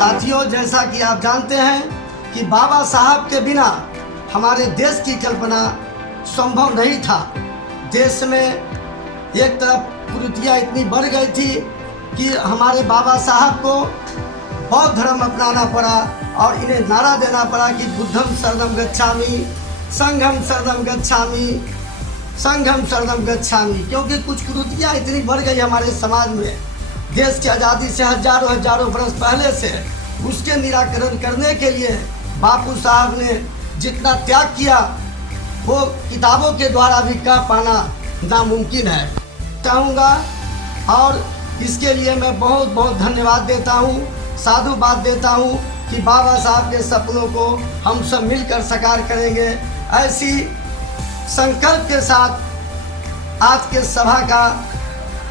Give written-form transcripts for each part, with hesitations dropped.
साथियों, जैसा कि आप जानते हैं कि बाबा साहब के बिना हमारे देश की कल्पना संभव नहीं था। देश में एक तरफ कुरीतियाँ इतनी बढ़ गई थी कि हमारे बाबा साहब को बौद्ध धर्म अपनाना पड़ा और इन्हें नारा देना पड़ा कि बुद्धम शरणम गच्छामि, संघम शरणम गच्छामि, संघम शरणम गच्छामि, क्योंकि कुछ कुरीतियाँ इतनी बढ़ गई हमारे समाज में। देश की आज़ादी से हजारों बरस पहले से उसके निराकरण करने के लिए बापू साहब ने जितना त्याग किया वो किताबों के द्वारा भी कह पाना नामुमकिन है। चाहूँगा और इसके लिए मैं बहुत बहुत धन्यवाद देता हूँ, साधुवाद देता हूँ कि बाबा साहब के सपनों को हम सब मिलकर साकार करेंगे। ऐसी संकल्प के साथ आज के सभा का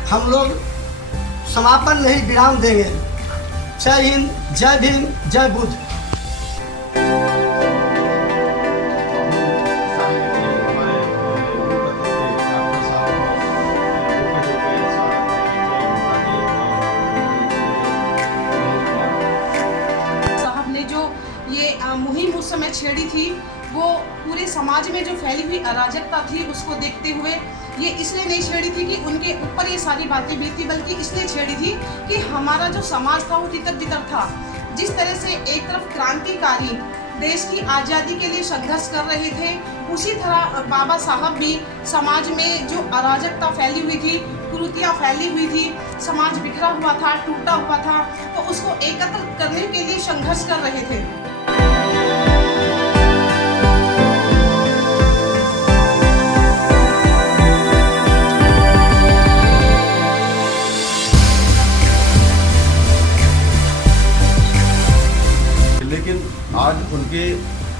हम लोग समापन नहीं विराम देंगे। जय हिंद, जय भीम, जय बुद्ध। साहब ने जो ये मुहिम उस समय छेड़ी थी, वो पूरे समाज में जो फैली हुई अराजकता थी उसको देखते हुए ये इसलिए नहीं छेड़ी थी कि उनके ऊपर ये सारी बातें बीती, बल्कि इसलिए छेड़ी थी कि हमारा जो समाज था वो तितर बितर था। जिस तरह से एक तरफ क्रांतिकारी देश की आज़ादी के लिए संघर्ष कर रहे थे, उसी तरह बाबा साहब भी समाज में जो अराजकता फैली हुई थी, कुरीतियाँ फैली हुई थी, समाज बिखरा हुआ था, टूटा हुआ था, तो उसको एकत्र करने के लिए संघर्ष कर रहे थे। लेकिन आज उनके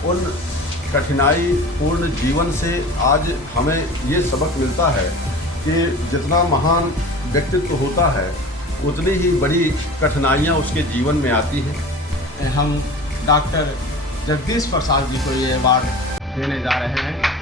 उन कठिनाई पूर्ण जीवन से आज हमें ये सबक मिलता है कि जितना महान व्यक्तित्व होता है उतनी ही बड़ी कठिनाइयाँ उसके जीवन में आती हैं। हम डॉक्टर जगदीश प्रसाद जी को ये अवार्ड देने जा रहे हैं।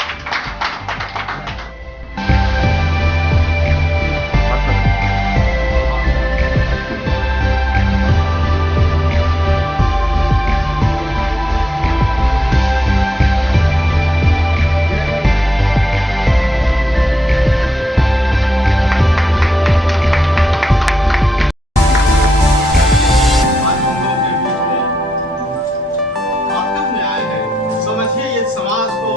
समाज को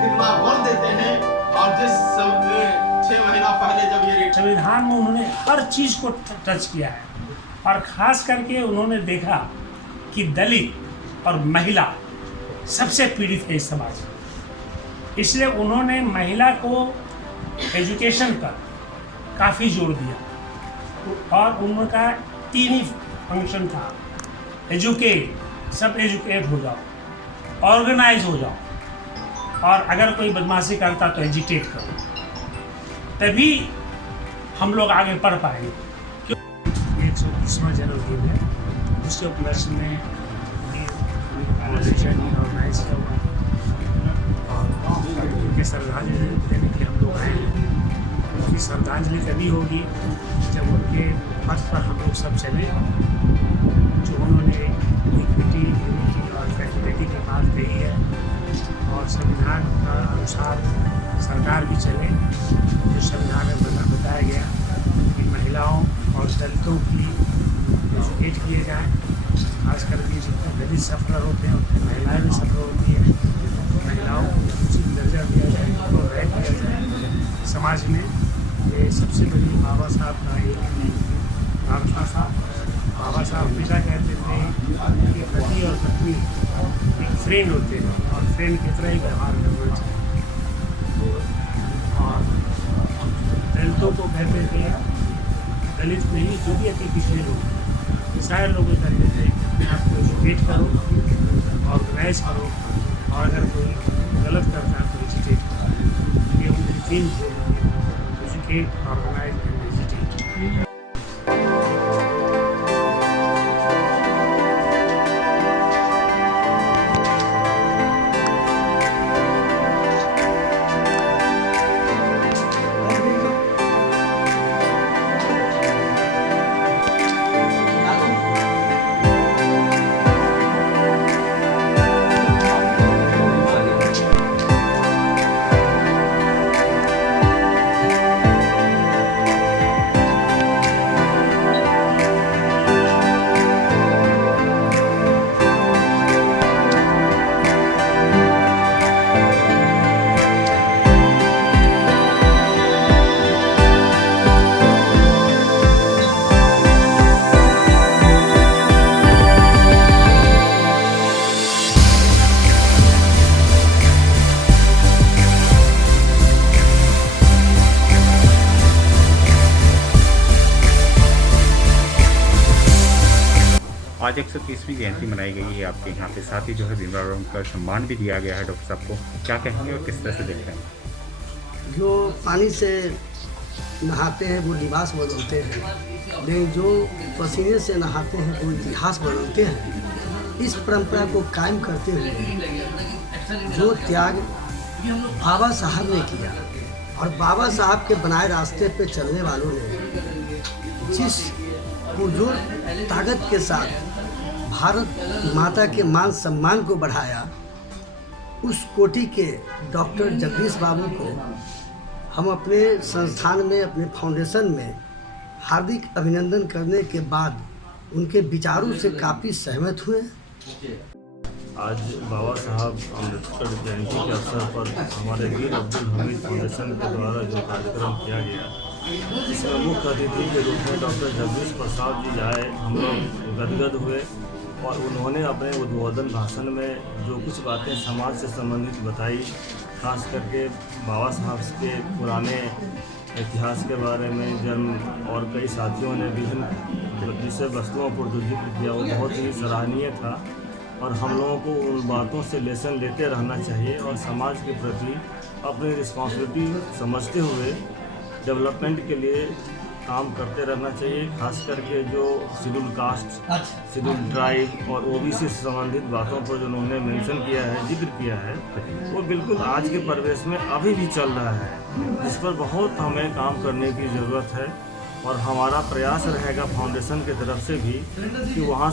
कितना बल देते हैं और जिस 6 महीना पहले जब ये संविधान में उन्होंने हर चीज़ को टच किया है और ख़ास करके उन्होंने देखा कि दलित और महिला सबसे पीड़ित है इस समाज में, इसलिए उन्होंने महिला को एजुकेशन पर काफ़ी जोर दिया और उनका 3 ही फंक्शन था, एजुकेट, सब एजुकेट हो जाओ, ऑर्गेनाइज हो जाओ और अगर कोई बदमाशी करता तो एजिटेट करो, तभी हम लोग आगे बढ़ पाएंगे। 130वां जन्मदिन है, उसके उपलक्ष्य में ऑर्गेनाइज किया हुआ और उनके श्रद्धांजलि देने के लिए हम लोग आए हैं। उनकी श्रद्धांजलि तभी होगी जब उनके पथ पर हम लोग सब चले, जो उन्होंने इक्विटी और फैसिलिटी की बात कही है और संविधान का अनुसार सरकार भी चले, जो संविधान में बताया गया कि महिलाओं और दलितों की एजुकेट किए जाएँ। खासकर के जितने दलित सफर होते हैं उतनी महिलाएँ भी सफर होती हैं, महिलाओं को उचित दर्जा दिया जाए, उनको रह दिया जाए समाज में। ये सबसे बड़ी बाबा साहब का एक प्रार्थना था बाबा साहब हमेशा कहते थे कि पति और पत्नी एक फ्रेंड होते हैं और फ्रेंड की तरह ही व्यवहार करना चाहिए। और दलितों को कहते थे, दलित नहीं जो भी अति पिछड़े लोग सारे लोगों को कहते थे अपने आप को एजुकेट करो, ऑर्गेनाइज करो, और अगर कोई गलत करता है तो एजुकेट करो। ये उनकी थीम थे, एजुकेट, ऑर्गेनाइज एंड एजुकेट। आज 130वीं जयंती मनाई गई है आपके यहाँ पे, साथ ही जो है भीमराव का सम्मान भी दिया गया है। डॉक्टर साहब को क्या कहेंगे और किस तरह से देख रहे हैं? जो पानी से नहाते हैं वो लिबास बदलते हैं, लेकिन जो पसीने से नहाते हैं वो इतिहास बदलते हैं। इस परंपरा को कायम करते हुए जो त्याग बाबा साहब ने किया और बाबा साहब के बनाए रास्ते पे चलने वालों ने जिस पुरजोर ताकत के साथ भारत माता के मान सम्मान को बढ़ाया, उस कोटि के डॉक्टर जगदीश बाबू को हम अपने संस्थान में, अपने फाउंडेशन में हार्दिक अभिनंदन करने के बाद उनके विचारों से काफ़ी सहमत हुए। आज बाबा साहब अम्बेडकर जयंती के अवसर पर हमारे वीर अब्दुल हमीद फाउंडेशन के द्वारा जो कार्यक्रम किया गया, इसमें मुख्य अतिथि के रूप में डॉक्टर जगदीश प्रसाद जी आए। हम लोग गदगद हुए और उन्होंने अपने उद्बोधन भाषण में जो कुछ बातें समाज से संबंधित बताई, खास करके बाबा साहब के पुराने इतिहास के बारे में, जन्म, और कई साथियों ने विभिन्न विषय वस्तुओं पर जो जिक्र किया, वो बहुत ही सराहनीय था। और हम लोगों को उन बातों से लेसन लेते रहना चाहिए और समाज के प्रति अपनी रिस्पॉन्सिबिलिटी समझते हुए डेवलपमेंट के लिए काम करते रहना चाहिए। खास करके जो शेड्यूल कास्ट, शेड्यूल ट्राइब और ओबीसी से संबंधित बातों पर जो उन्होंने मेंशन किया है, जिक्र किया है, वो बिल्कुल आज के परिवेश में अभी भी चल रहा है, जिस पर बहुत हमें काम करने की ज़रूरत है। और हमारा प्रयास रहेगा फाउंडेशन की तरफ से भी कि वहाँ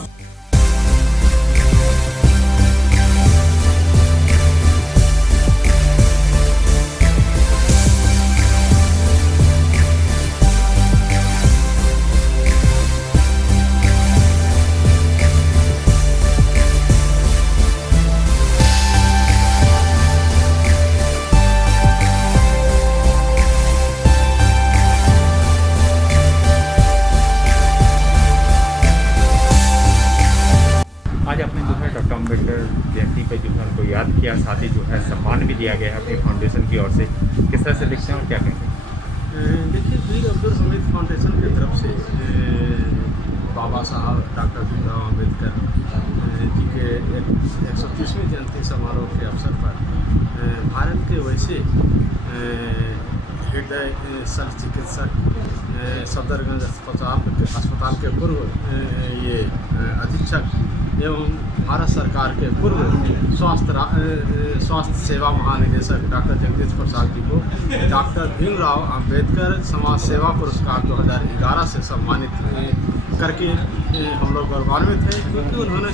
जयंती पे जो है उनको याद किया, साथ ही जो है सम्मान भी दिया गया है अपनी फाउंडेशन की ओर से। किस तरह से देखते हैं और क्या कहेंगे? देखिए, वीर अब्दुल हमीद फाउंडेशन की तरफ से बाबा साहब डॉक्टर भीमराव अम्बेडकर जी के 130वीं जयंती समारोह के अवसर पर भारत के वैसे हृदय शल्य चिकित्सक सफदरगंज अस्पताल के पूर्व ये अधीक्षक एवं भारत सरकार के पूर्व स्वास्थ्य सेवा महानिदेशक डॉक्टर जगदीश प्रसाद जी को डॉक्टर भीमराव अंबेडकर समाज सेवा पुरस्कार 2011 से सम्मानित करके हम लोग गौरवान्वित हैं, क्योंकि उन्होंने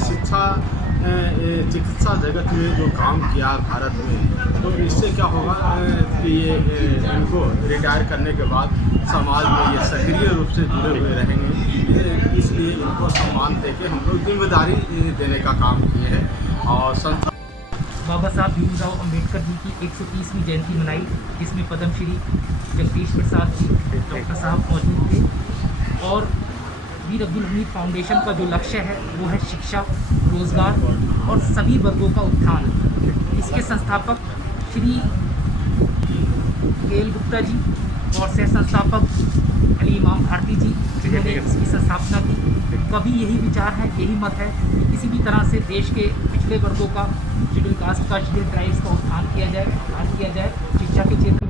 चिकित्सा जगत में जो काम किया भारत में, तो इससे क्या होगा कि ये इनको रिटायर करने के बाद समाज में ये सक्रिय रूप से जुड़े हुए रहेंगे। इसलिए इनको सम्मान देके हम लोग जिम्मेदारी देने का काम किए हैं। और संस्था बाबा साहब भीमराव अम्बेडकर जी की 130वीं जयंती मनाई, इसमें पद्मश्री जगदीश प्रसाद जी डॉक्टर साहब मौजूद थे। और वीर अब्दुल हमीद फाउंडेशन का जो लक्ष्य है वो है शिक्षा, रोजगार और सभी वर्गों का उत्थान। इसके संस्थापक श्री केएल गुप्ता जी और सह संस्थापक अली इमाम भारती जी जिन्होंने इसकी संस्थापना की। कभी यही विचार है, यही मत है कि किसी भी तरह से देश के पिछड़े वर्गों का, शेड्यूल कास्ट का, शेड्यूल ट्राइब्स का उत्थान किया जाए, शिक्षा के क्षेत्र